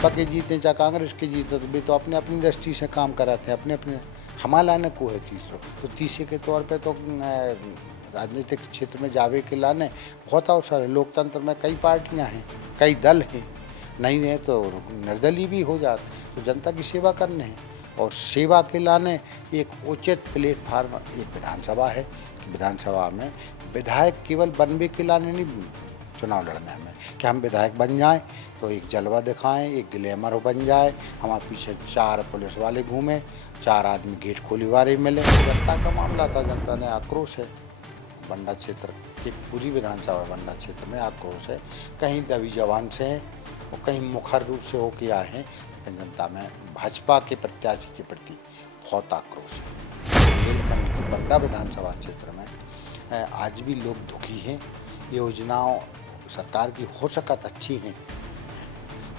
भाजपा के जीते चाहे कांग्रेस के जीते, तो वे तो अपने अपनी दृष्टि से काम कराते हैं, अपने अपने। हमारा लाने को है तीसरो, तो तीसरे के तौर पे तो राजनीतिक क्षेत्र में जावे के लाने बहुत अवसर है। लोकतंत्र में कई पार्टियां हैं, कई दल हैं, नहीं है तो निर्दलीय भी हो जात, तो जनता की सेवा करने हैं। और सेवा के लाने एक उचित प्लेटफार्म एक विधानसभा है कि विधानसभा में विधायक केवल बनने के लाने नहीं चुनाव लड़ना है हमें, कि हम विधायक बन जाएं तो एक जलवा दिखाएं, एक ग्लैमर बन जाए, हमारे पीछे 4 पुलिस वाले घूमें, 4 आदमी गेट खोली वाले मिले। जनता का मामला था, जनता ने आक्रोश है। बंडा क्षेत्र की पूरी विधानसभा बंडा क्षेत्र में आक्रोश है, कहीं दबी जवान से है और कहीं मुखर रूप से होके आए हैं, लेकिन जनता में भाजपा के प्रत्याशी के प्रति बहुत आक्रोश है। बुंदेलखंड की बंडा विधानसभा क्षेत्र में आज भी लोग दुखी हैं। योजनाओं सरकार की हो सकत अच्छी हैं,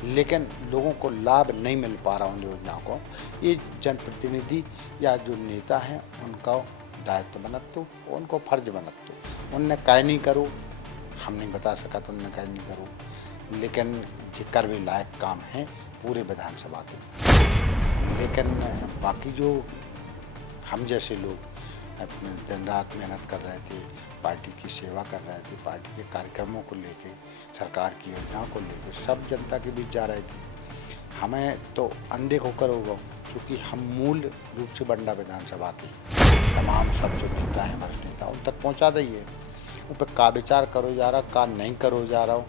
लेकिन लोगों को लाभ नहीं मिल पा रहा उन योजनाओं को। ये जनप्रतिनिधि या जो नेता हैं उनका दायित्व बनत तो, उनको फर्ज बनत तो उनने कह नहीं करो, हम नहीं बता सका तो उनने कह नहीं करो, लेकिन ये कर भी लायक काम है पूरे विधानसभा के। लेकिन बाकी जो हम जैसे लोग अपने दिन रात मेहनत कर रहे थे, पार्टी की सेवा कर रहे थे, पार्टी के कार्यक्रमों को लेके, सरकार की योजनाओं को लेके सब जनता के बीच जा रहे थे। हमें तो अनदेख होकर होगा, क्योंकि हम मूल रूप से बंडा विधानसभा के तमाम सब जो नेता हैं, वरिष्ठ नेता, उन तक पहुंचा दिए। उन पर का विचार करो जा रहा, का नहीं करो जा रहा हो,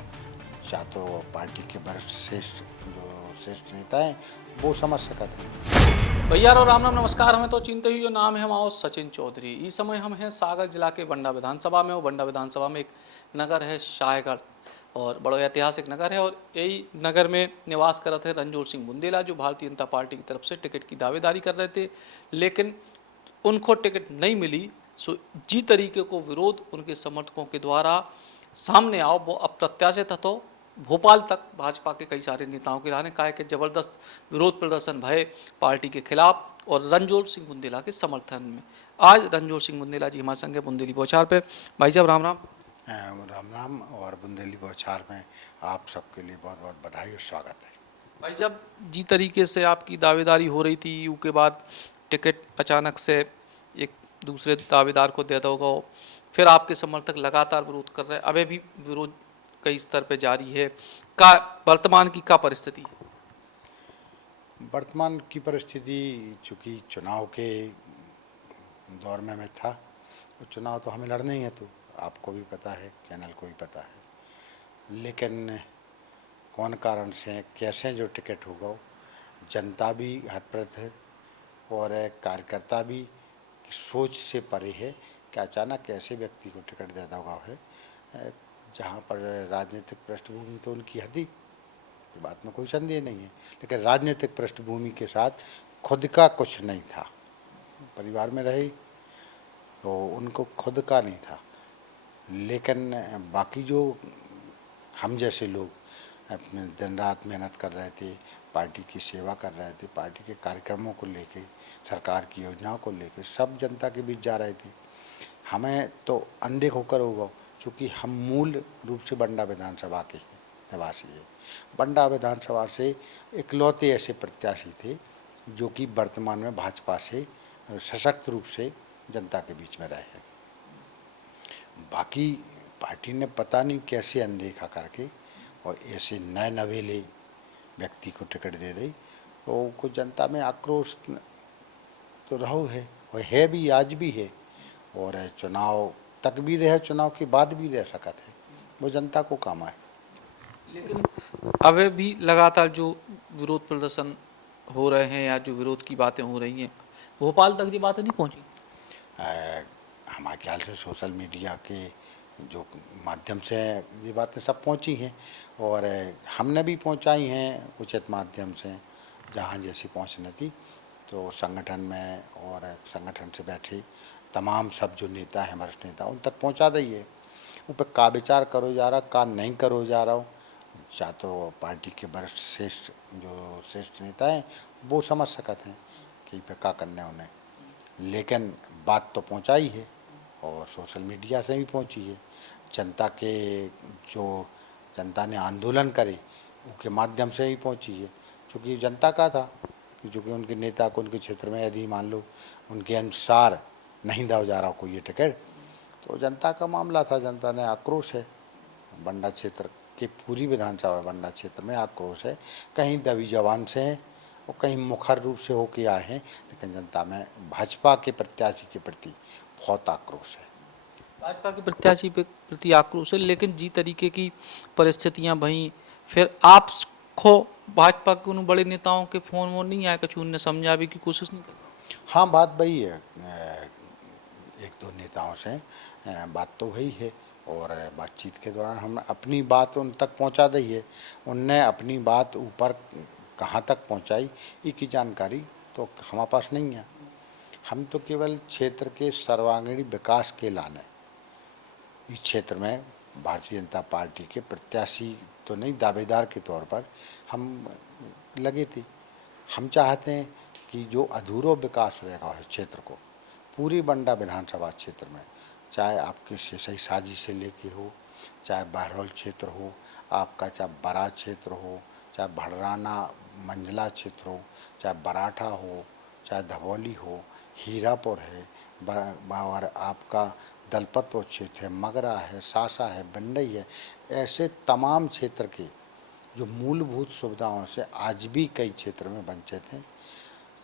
चाहे तो पार्टी के वरिष्ठ श्रेष्ठ नेता हैं वो समझ सकते हैं। भैया रो राम राम नमस्कार। हमें तो चिंते ही जो नाम है हमारा सचिन चौधरी। इस समय हम हैं सागर जिला के बंडा विधानसभा में। और बंडा विधानसभा में एक नगर है शाहगढ़, और बड़ा ऐतिहासिक नगर है। और यही नगर में निवास कर रहे थे रणजोर सिंह बुंदेला, जो भारतीय जनता पार्टी की तरफ से टिकट की दावेदारी कर रहे थे, लेकिन उनको टिकट नहीं मिली। सो जी तरीके को विरोध उनके समर्थकों के द्वारा सामने आओ वो अप्रत्याशित था। भोपाल तक भाजपा के कई सारे नेताओं के रहने का कि जबरदस्त विरोध प्रदर्शन भय पार्टी के खिलाफ और रणजोर सिंह बुंदेला के समर्थन में। आज रणजोर सिंह बुंदेला जी हमारे संग बुंदेली बौछार पे। भाई साहब राम राम। राम राम। और बुंदेली बौछार में आप सबके लिए बहुत बहुत बधाई और स्वागत है। भाई साहब, जी तरीके से आपकी दावेदारी हो रही थी, यू के बाद टिकट अचानक से एक दूसरे दावेदार को दे दोगे, फिर आपके समर्थक लगातार विरोध कर रहे हैं, अभी भी विरोध कई स्तर पे जारी है। का वर्तमान की क्या परिस्थिति है? वर्तमान की परिस्थिति चूँकि चुनाव के दौर में मैं था, और चुनाव तो हमें लड़ना ही है, तो आपको भी पता है, चैनल को भी पता है, लेकिन कौन कारण से कैसे जो टिकट होगा, जनता भी हतप्रत है और कार्यकर्ता भी सोच से परे है कि अचानक ऐसे व्यक्ति को टिकट दे दोगा है जहाँ पर राजनीतिक पृष्ठभूमि तो उनकी हदी, बात में कोई संदेह नहीं है, लेकिन राजनीतिक पृष्ठभूमि के साथ खुद का कुछ नहीं था। परिवार में रहे तो उनको खुद का नहीं था, लेकिन बाकी जो हम जैसे लोग अपने दिन रात मेहनत कर रहे थे, पार्टी की सेवा कर रहे थे, पार्टी के कार्यक्रमों को लेके, सरकार की योजनाओं को लेके सब जनता के बीच जा रहे थे। हमें तो अनदेख होकर होगा, क्योंकि हम मूल रूप से बंडा विधानसभा के निवासी है। बंडा विधानसभा से इकलौते ऐसे प्रत्याशी थे जो कि वर्तमान में भाजपा से सशक्त रूप से जनता के बीच में रहे हैं। बाकी पार्टी ने पता नहीं कैसे अनदेखा करके और ऐसे नए नवेले व्यक्ति को टिकट दे दी, तो कुछ जनता में आक्रोश तो रहो है और है भी, आज भी है, और चुनाव तक भी रहे, चुनाव के बाद भी रह सकता है, वो जनता को काम है। लेकिन अभी भी लगातार जो विरोध प्रदर्शन हो रहे हैं या जो विरोध की बातें हो रही हैं, भोपाल तक ये बातें नहीं पहुंची। हमारे ख्याल से सोशल मीडिया के जो माध्यम से ये बातें सब पहुंची हैं, और हमने भी पहुंचाई हैं उचित माध्यम से, जहां जैसी पहुंचनी थी, तो संगठन में और संगठन से बैठे तमाम सब जो नेता हैं, वरिष्ठ नेता, उन तक पहुंचा दिए। उन पर का विचार करो जा रहा, का नहीं करो जा रहा हो, चाहे तो पार्टी के वरिष्ठ श्रेष्ठ नेता हैं वो समझ सकते हैं कि पे का करने उन्हें, लेकिन बात तो पहुंचाई है और सोशल मीडिया से भी पहुंची है। जनता के जो जनता ने आंदोलन करे उसके माध्यम से ही पहुंची है। चूँकि जनता का था कि चूँकि उनके नेता को उनके क्षेत्र में यदि मान लो उनके अनुसार नहीं दाव जा रहा कोई ये टिकट, तो जनता का मामला था, जनता ने आक्रोश है। बंडा क्षेत्र की पूरी विधानसभा बंडा क्षेत्र में आक्रोश है, कहीं दबी जबान से है और कहीं मुखर रूप से होके आए हैं, लेकिन जनता में भाजपा के प्रत्याशी के प्रति बहुत आक्रोश है। भाजपा के प्रत्याशी पे प्रति आक्रोश है, लेकिन जी तरीके की परिस्थितियां भई, फिर आपको भाजपा के उन बड़े नेताओं के फोन वोन नहीं आया, कछु उनने समझाने की कोशिश नहीं की? हाँ, बात वही है, एक दो नेताओं से बात तो वही है और बातचीत के दौरान हम अपनी बात उन तक पहुंचा दी है। उनने अपनी बात ऊपर कहाँ तक पहुंचाई इसकी जानकारी तो हमारे पास नहीं है। हम तो केवल क्षेत्र के सर्वांगीण विकास के लाने इस क्षेत्र में भारतीय जनता पार्टी के प्रत्याशी तो नहीं, दावेदार के तौर पर हम लगे थे। हम चाहते हैं कि जो अधूरा विकास रहेगा इस क्षेत्र को पूरी बंडा विधानसभा क्षेत्र में, चाहे आपके सिसई साजी से लेके हो, चाहे बहरौल क्षेत्र हो आपका, चाहे बरा क्षेत्र हो, चाहे भड़राना मंझला क्षेत्र हो, चाहे बराठा हो, चाहे धवौली हो, हीरापुर है, और आपका दलपतपुर क्षेत्र है, मगरा है, सासा है, बंडई है, ऐसे तमाम क्षेत्र के जो मूलभूत सुविधाओं से आज भी कई क्षेत्र में वंचित हैं,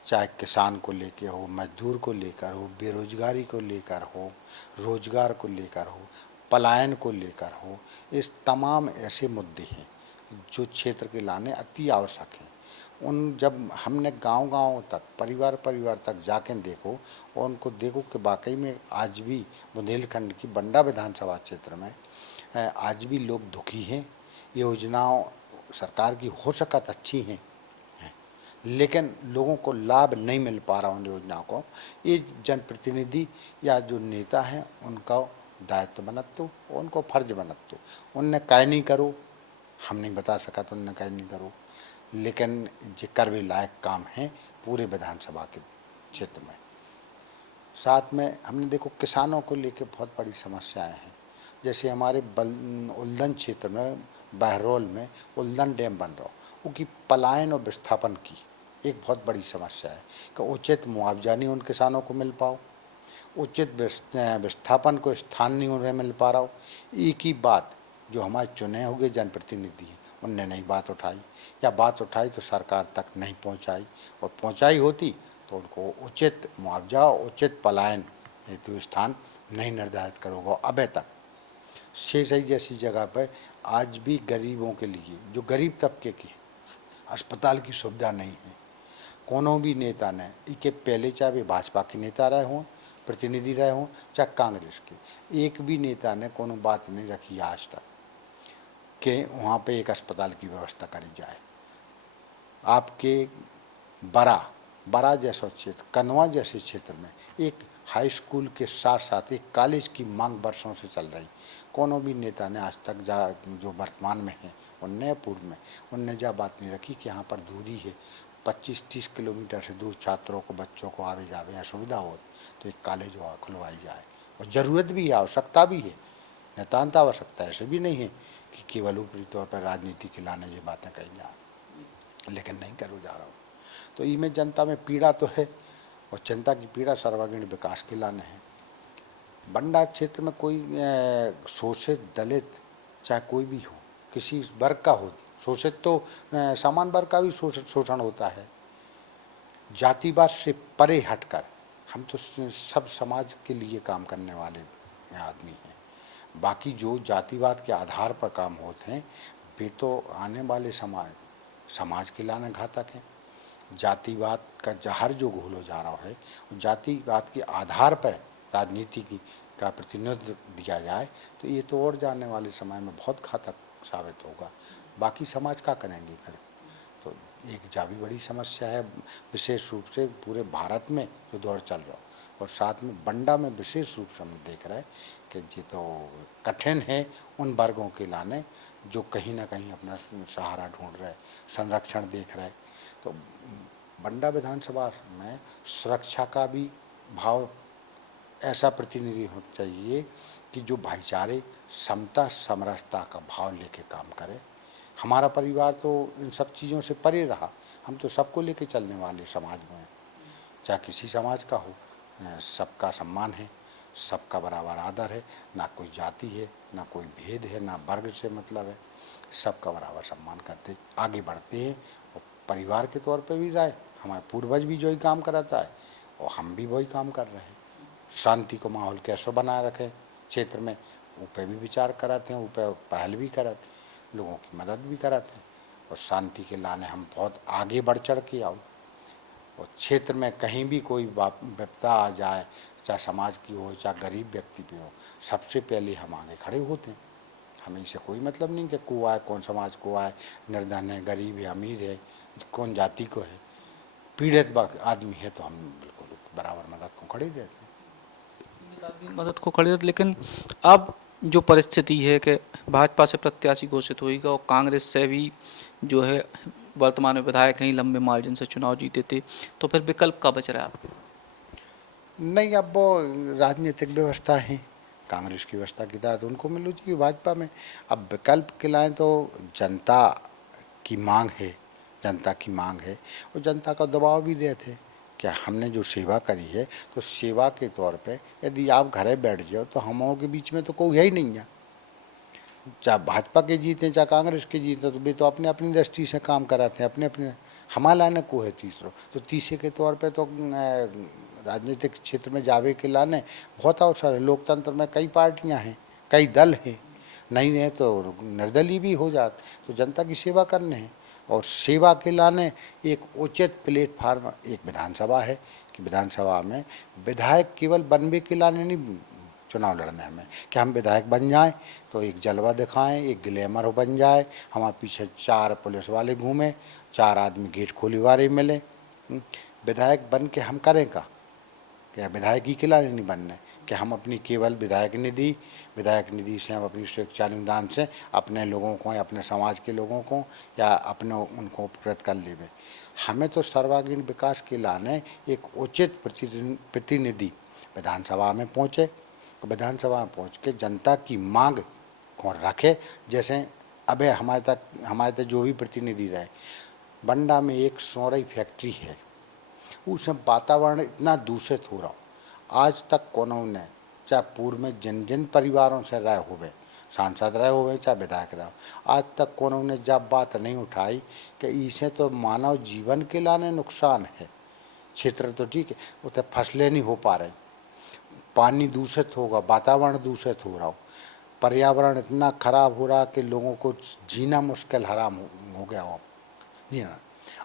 चाहे किसान को लेकर हो, मजदूर को लेकर हो, बेरोजगारी को लेकर हो, रोजगार को लेकर हो, पलायन को लेकर हो, इस तमाम ऐसे मुद्दे हैं जो क्षेत्र के लाने अति आवश्यक हैं। उन जब हमने गांव-गांव तक, परिवार-परिवार तक जाके देखो और उनको देखो कि वाकई में आज भी बुंदेलखंड की बंडा विधानसभा क्षेत्र में आज भी लोग दुखी हैं। योजनाओं सरकार की हो सकत अच्छी हैं, लेकिन लोगों को लाभ नहीं मिल पा रहा उन योजनाओं को। ये जनप्रतिनिधि या जो नेता हैं उनका दायित्व बनत तो, उनको फर्ज बनत तो उनने काय नहीं करो, हम नहीं बता सका तो उनने काय नहीं करो, लेकिन ये कर भी लायक काम है पूरे विधानसभा के क्षेत्र में। साथ में हमने देखो किसानों को लेकर बहुत बड़ी समस्याएं हैं। जैसे हमारे उल्दन क्षेत्र में बहरौल में उल्दन डैम बन रहा, उसकी पलायन और विस्थापन की एक बहुत बड़ी समस्या है कि उचित मुआवजा नहीं उन किसानों को मिल पाओ, उचित विस्थापन को स्थान नहीं उन्हें मिल पा रहा हो। एक ही बात जो हमारे चुने हुए जनप्रतिनिधि हैं उनने नहीं बात उठाई, या बात उठाई तो सरकार तक नहीं पहुंचाई, और पहुंचाई होती तो उनको उचित मुआवजा, उचित पलायन हेतु स्थान नहीं निर्धारित करोगे। अबे तक सिसई जैसी जगह पर आज भी गरीबों के लिए, जो गरीब तबके की अस्पताल की सुविधा नहीं है। कोनो भी नेता ने इके पहले, चाहे वे भाजपा के नेता रहे हों, प्रतिनिधि रहे हों, चाहे कांग्रेस के, एक भी नेता ने कोनो बात नहीं रखी आज तक कि वहाँ पे एक अस्पताल की व्यवस्था करी जाए। आपके बरा जैसा क्षेत्र, कनवा जैसे क्षेत्र में एक हाई स्कूल के साथ साथ एक कॉलेज की मांग वर्षों से चल रही, कोनो भी नेता ने आज तक जो वर्तमान में है उनने पूर्व में उनने जा बात नहीं रखी कि यहाँ पर दूरी है 25-30 किलोमीटर से दूर छात्रों को, बच्चों को आवे जावे असुविधा हो तो एक कॉलेज खुलवाई जाए। और ज़रूरत भी है, आवश्यकता भी है, नितांत आवश्यकता है। ऐसे भी नहीं है कि केवल ऊपरी तौर पर राजनीति के लाने ये बातें कही जाए, लेकिन नहीं करो जा रहा हो। तो इनमें जनता में पीड़ा तो है, और जनता की पीड़ा सर्वांगीण विकास के लाने है। बंडा क्षेत्र में कोई शोषित, दलित, चाहे कोई भी हो, किसी वर्ग का हो, शोषित तो सामान्य वर्ग का भी शोषण होता है। जातिवाद से परे हटकर हम तो सब समाज के लिए काम करने वाले आदमी हैं। बाकी जो जातिवाद के आधार पर काम होते हैं वे तो आने वाले समाज के लाने घातक हैं। जातिवाद का जहर जो घोलो जा रहा है, जातिवाद के आधार पर राजनीति का प्रतिनिधित्व दिया जाए तो ये तो और जाने वाले समय में बहुत घातक साबित होगा। बाकी समाज क्या करेंगे फिर? तो एक जा भी बड़ी समस्या है, विशेष रूप से पूरे भारत में जो दौर चल रहा, और साथ में बंडा में विशेष रूप से हम देख रहे हैं कि ये तो कठिन है उन वर्गों के लाने जो कहीं ना कहीं अपना सहारा ढूंढ रहे, संरक्षण देख रहे। तो बंडा विधानसभा में सुरक्षा का भी भाव ऐसा प्रतिनिधि होना चाहिए कि जो भाईचारे, समता, समरसता का भाव लेके काम करे। हमारा परिवार तो इन सब चीज़ों से परे रहा। हम तो सबको लेके चलने वाले समाज में हैं, चाहे किसी समाज का हो। सबका सम्मान है, सबका बराबर आदर है, ना कोई जाति है, ना कोई भेद है, ना वर्ग से मतलब है। सबका बराबर सम्मान करते आगे बढ़ते हैं। और परिवार के तौर पे भी रहे, हमारे पूर्वज भी जो ही काम कराता है और हम भी वही काम कर रहे हैं। शांति को माहौल कैसे बनाए रखें क्षेत्र में, ऊपर भी विचार कराते हैं, ऊपर पहल भी कराते हैं, लोगों की मदद भी कराते हैं। और शांति के लाने हम बहुत आगे बढ़ चढ़ के आओ। और क्षेत्र में कहीं भी कोई विपदा आ जाए, चाहे समाज की हो चाहे गरीब व्यक्ति भी हो, सबसे पहले हम आगे खड़े होते हैं। हमें इससे कोई मतलब नहीं कि को आए, कौन समाज को आए, निर्धन है, गरीब है, अमीर है, कौन जाति को है, पीड़ित आदमी है तो हम बिल्कुल बराबर मदद को खड़े रहते हैं। मदद को खड़े, लेकिन अब जो परिस्थिति है कि भाजपा से प्रत्याशी घोषित होगा और कांग्रेस से भी जो है वर्तमान में विधायक हैं लंबे मार्जिन से चुनाव जीते थे, तो फिर विकल्प का बच रहा है आपके? नहीं, अब वो राजनीतिक व्यवस्था है, कांग्रेस की व्यवस्था की तहत उनको मिलो चाहिए भाजपा में। अब विकल्प के लाएँ तो जनता की मांग है, जनता की मांग है और जनता का दबाव भी रहते हैं कि हमने जो सेवा करी है तो सेवा के तौर पे यदि आप घरे बैठ जाओ तो हम लोगों के बीच में तो कोई है ही नहीं है। चाहे भाजपा के जीते चाहे कांग्रेस के जीते, तो वे तो अपने अपनी दृष्टि से काम कराते हैं, अपने अपने। हमारा लाने को है तीसरो, तो तीसरे के तौर पे तो राजनीतिक क्षेत्र में जावे के लाने बहुत अवसर है। लोकतंत्र में कई पार्टियां हैं, कई दल हैं, नहीं है तो निर्दलीय भी हो जाते, तो जनता की सेवा करने हैं। और सेवा के लाने एक उचित प्लेटफार्म एक विधानसभा है कि विधानसभा में विधायक केवल बनने के लाने नहीं चुनाव लड़ने में, कि हम विधायक बन जाएं तो एक जलवा दिखाएं, एक ग्लैमर बन जाए, हमारे पीछे 4 पुलिस वाले घूमें, 4 आदमी गेट खोली वाले मिले। विधायक बन के हम करें का क्या? विधायक ही के लाने नहीं बनने कि हम अपनी केवल विधायक निधि से हम अपनी स्वेच्छा अनुदान से अपने लोगों को या अपने समाज के लोगों को या अपने उनको उपकृत कर लेवे। हमें तो सर्वांगीण विकास के लाने एक उचित प्रतिनिधि विधानसभा में पहुँचे, तो विधानसभा में पहुँच के जनता की मांग को रखे। जैसे अब हमारे तक जो भी प्रतिनिधि रहे, बंडा में एक सोरई फैक्ट्री है, उसमें वातावरण इतना दूषित हो रहा हो। आज तक उन्होंने चाहे पूर्व में जिन जिन परिवारों से रहे हुए, सांसद रहे हुए चाहे विधायक रहे, आज तक उन्होंने जब बात नहीं उठाई कि इसे तो मानव जीवन के लाने नुकसान है। क्षेत्र तो ठीक है, उतने फसलें नहीं हो पा रही, पानी दूषित होगा, वातावरण दूषित हो रहा हो, पर्यावरण इतना खराब हो रहा कि लोगों को जीना मुश्किल हराम हो गया हो। जी हाँ,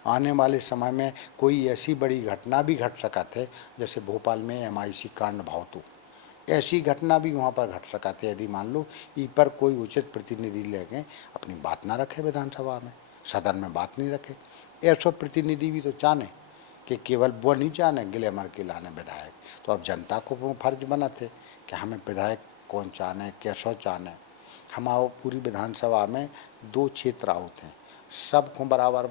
आने वाले समय में कोई ऐसी बड़ी घटना भी घट सका थे, जैसे भोपाल में MIC कांड भावतु, ऐसी घटना भी वहाँ पर घट सका थे यदि मान लो ई पर कोई उचित प्रतिनिधि लेके अपनी बात ना रखे, विधानसभा में सदन में बात नहीं रखे। ऐसा प्रतिनिधि भी तो चाहे कि केवल वो नहीं चाहे ग्लैमर के लाने विधायक, तो अब जनता को वो फर्ज बना थे कि हमें विधायक कौन चाहे, कैसो चाहे। हम आओ पूरी विधानसभा में 2 क्षेत्र आउट हैं, सबको बराबर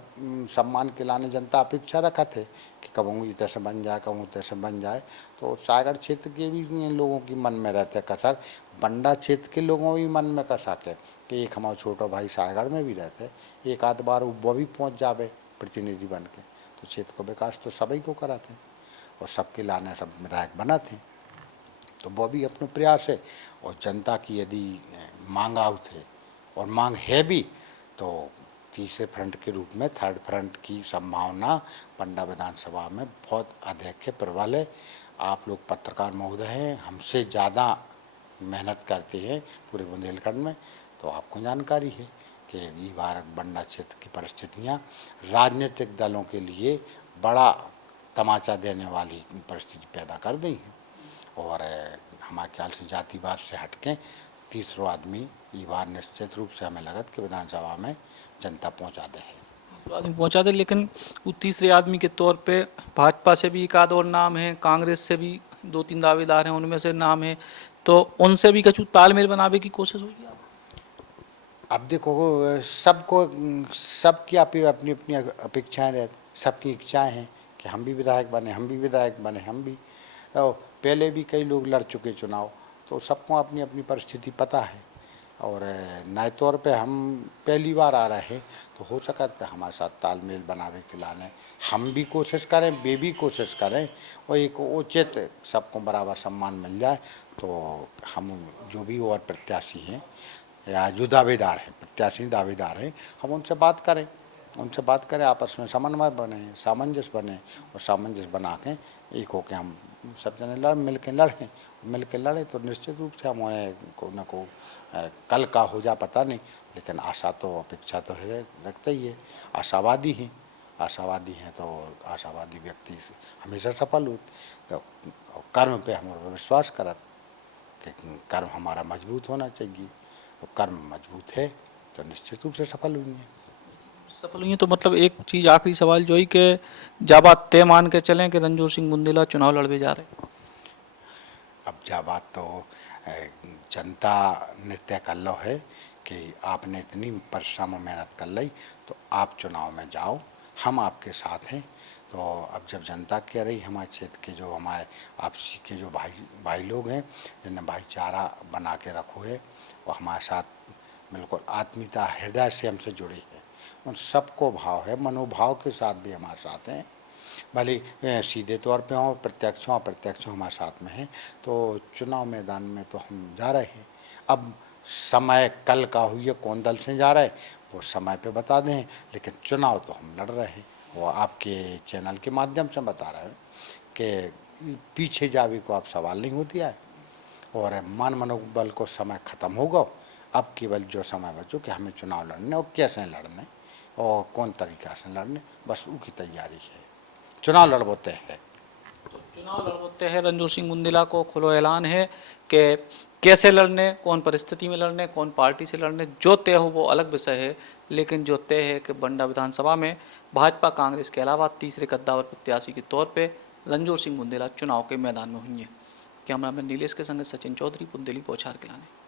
सम्मान के लाने जनता अपेक्षा रखा थे कि कबूँ इधर से बन जाए, कबूँ उधर से बन जाए। तो सागर क्षेत्र के भी लोगों की मन में रहते कसक, बंडा क्षेत्र के लोगों भी मन में कसक है कि एक हमारा छोटा भाई सागर में भी रहते, एक आध बार वो भी पहुँच जावे प्रतिनिधि बन के, तो क्षेत्र को विकास तो सभी को कराते और सबके लाने सब विधायक बनाते। तो वो भी अपने प्रयास है। और जनता की यदि मांग आउट है और मांग है भी, तो तीसरे फ्रंट के रूप में थर्ड फ्रंट की संभावना बंडा विधानसभा में बहुत अधिक है, प्रबल है। आप लोग पत्रकार महोदय हैं, हमसे ज़्यादा मेहनत करते हैं पूरे बुंदेलखंड में, तो आपको जानकारी है कि ये बार बंडा क्षेत्र की परिस्थितियाँ राजनीतिक दलों के लिए बड़ा तमाचा देने वाली परिस्थिति पैदा कर दी हैं। और हमारे ख्याल से जातिवाद से हटके तीसरा आदमी ये बार निश्चित रूप से हमें लगत कि विधानसभा में जनता पहुंचा दे है, तो आदमी पहुंचा दे। लेकिन वो तीसरे आदमी के तौर पे भाजपा से भी एक आध और नाम है, कांग्रेस से भी 2-3 दावेदार हैं, उनमें से नाम है, तो उनसे भी कछु तालमेल बनावे की कोशिश होगी? अब देखो सबको सबकी अपनी अपनी अपेक्षाएं रहती, सबकी इच्छाएं हैं कि हम भी विधायक बने, हम भी विधायक बने, हम भी। तो पहले भी कई लोग लड़ चुके चुनाव, तो सबको अपनी अपनी परिस्थिति पता है। और नए तौर पे हम पहली बार आ रहे हैं, तो हो सका तो हमारे साथ तालमेल बनावे के लाने हम भी कोशिश करें, वे भी कोशिश करें, और एक उचित सबको बराबर सम्मान मिल जाए। तो हम जो भी और प्रत्याशी हैं या जो दावेदार हैं, प्रत्याशी दावेदार हैं, हम उनसे बात करें, आपस में समन्वय बने, सामंजस्य बने, और सामंजस्य बना के एक होके हम सब जने मिल के लड़े तो निश्चित रूप से हमारे को न को कल का हो जा पता नहीं, लेकिन आशा तो अपेक्षा तो है, रखते ही है, आशावादी हैं तो आशावादी व्यक्ति हमेशा सफल हो। तो कर्म पे हमारा विश्वास करत कि कर्म हमारा मजबूत होना चाहिए, तो कर्म मजबूत है तो निश्चित रूप से सफल होंगे। सफल हुई हैं तो मतलब एक चीज़ आखिरी सवाल जो ही कि जब बात तय मान के चलें कि रणजोत सिंह बुंदेला चुनाव लड़वे जा रहे हैं। अब जा बात तो जनता ने तय कर लो है कि आपने इतनी परिश्रम और मेहनत कर ली, तो आप चुनाव में जाओ, हम आपके साथ हैं। तो अब जब जनता कह रही, हमारे क्षेत्र के जो हमारे आपसी के जो भाई लोग हैं, जिन्हें भाईचारा बना के रखो है, वो हमारे साथ बिल्कुल आत्मीयता हृदय से हमसे जुड़ी है, उन सबको भाव है, मनोभाव के साथ भी हमारे साथ हैं। भले सीधे तौर पे हों, अप्रत्यक्ष हों हमारे साथ में हैं। तो चुनाव मैदान में तो हम जा रहे हैं। अब समय कल का हुई है, कौन दल से जा रहा है वो समय पे बता दें, लेकिन चुनाव तो हम लड़ रहे हैं। वो आपके चैनल के माध्यम से बता रहे हैं कि पीछे जावे को आप सवाल नहीं होती है, और मन मनोबल को समय ख़त्म होगा। अब केवल जो समय बचो कि हमें चुनाव लड़ने और कैसे लड़ने और कौन तरीक़ा से लड़ने, बस उसकी तैयारी है। चुनाव लड़बोते हैं। तो चुनाव लड़ते हैं, रणजोत सिंह बुंदेला को खुलो ऐलान है कि कैसे लड़ने, कौन परिस्थिति में लड़ने, कौन पार्टी से लड़ने, जो तय हो वो अलग विषय है, लेकिन जो तय है कि बंडा विधानसभा में भाजपा कांग्रेस के अलावा तीसरे कद्दावर प्रत्याशी के तौर पे रणजोत सिंह बुंदेला चुनाव के मैदान में हुई हैं। कैमरामैन नीलेश के संग सचिन चौधरी, बुंदेली बौछार किलाने।